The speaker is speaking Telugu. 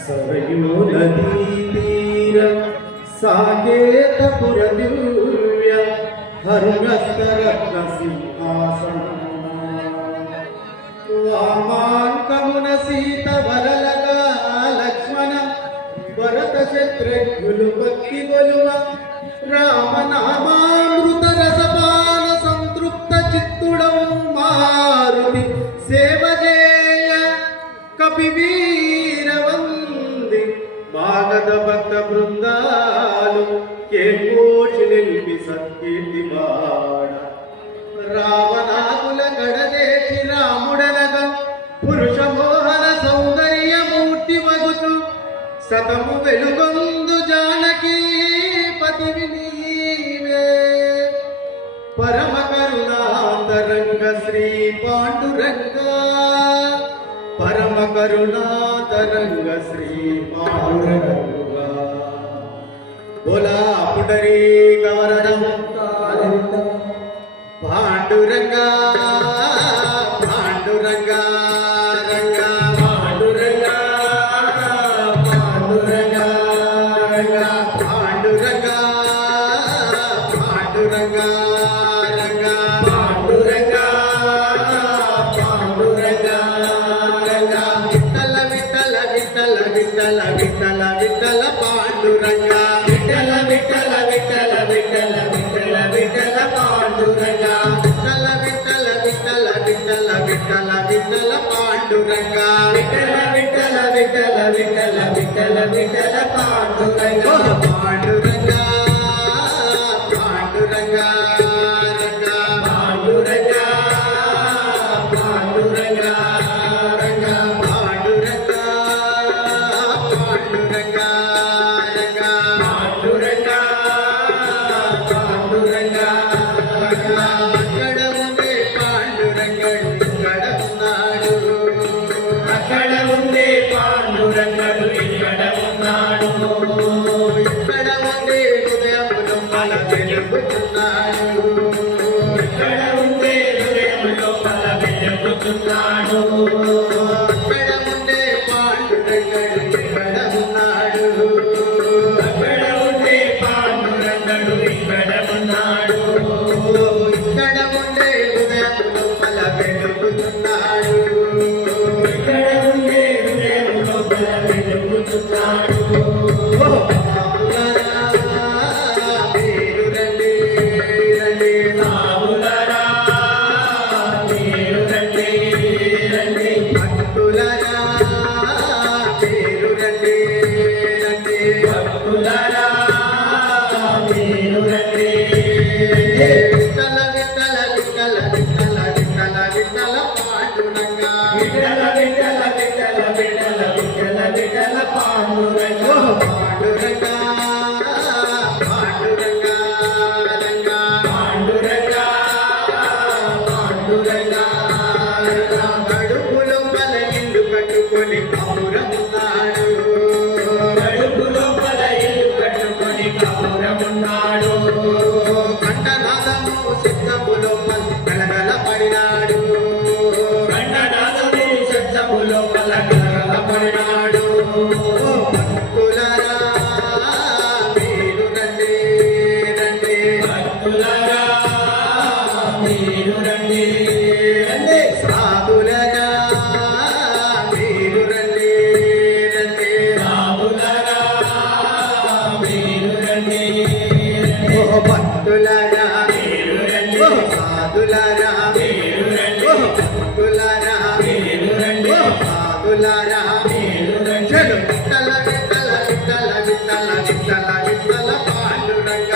सरयू नदी तीर साकेतपुर दिव्य हरिहस्तरत्न सिंहासन वामांकमुन सीत वरलगा लक्ष्मण भरत शत्रुघ्नुलु भक्ति गोलुव रामनामामृत रसपान संतृप्त चित्तुडौ मारुति सेवजेय कपिवीर वंदे भागद भक्त बृंदालु केकोटि निल्पि सत्कीर्ति बाण रावणाकुल गडदेशि रामुडनग पुरुष मोहन सौंदर्य मूर्ति मगुचु सतमु वेलुगొందు जानकी पतिवि नीवे परम करुणातरंग श्री पांडुरंग परम करुणातरंग श्री पांडुरंग बोला पुंडरीक वरदं पांडुरंग पांडुरंग रंग पांडुरंग पांडुरंग रंग पांडुरंग पांडुरंग रंग पांडुरंग पांडुरंग रंग विठ्ठल विठ्ठल विठ्ठल विठ्ठल विठ्ठल विठ्ठल पांडुरंग विठ्ठल विठ्ठल विठ्ठल विठ्ठल विठ्ठल विठ्ठल पांडुरंग विठ्ठल विठ्ठल विठ्ठल विठ्ठल विठ्ठल विठ्ठल पांडुरंग विठ्ठल विठ्ठल विठ्ठल विठ्ठल विठ्ठल विठ्ठल पांडुरंग पांडुरंग पांडुरंग रंग पांडुरंग पांडुरंग रंग पांडुरंग पांडुरंग रंग पांडुरंग पांडुरंग అక్కడ ఉండే పాండురంగడు ఇక్కడ ఉన్నాడు ఇక్కడ ఉండే హృదయములో మన వెలుగుతున్నాడు ఇక్కడ ఉండే హృదయములో మన వెలుగుతున్నాడు అక్కడ ఉండే పాండురంగడు ఇక్కడ ఉన్నాడు అక్కడ ఉండే పాండురంగడు ఇక్కడ ఉన్నాడు ఇక్కడ ఉండే హృదయములో మన వెలుగుతున్నాడు విఠల విఠల విఠల విఠల విఠల విఠల పాండురంగ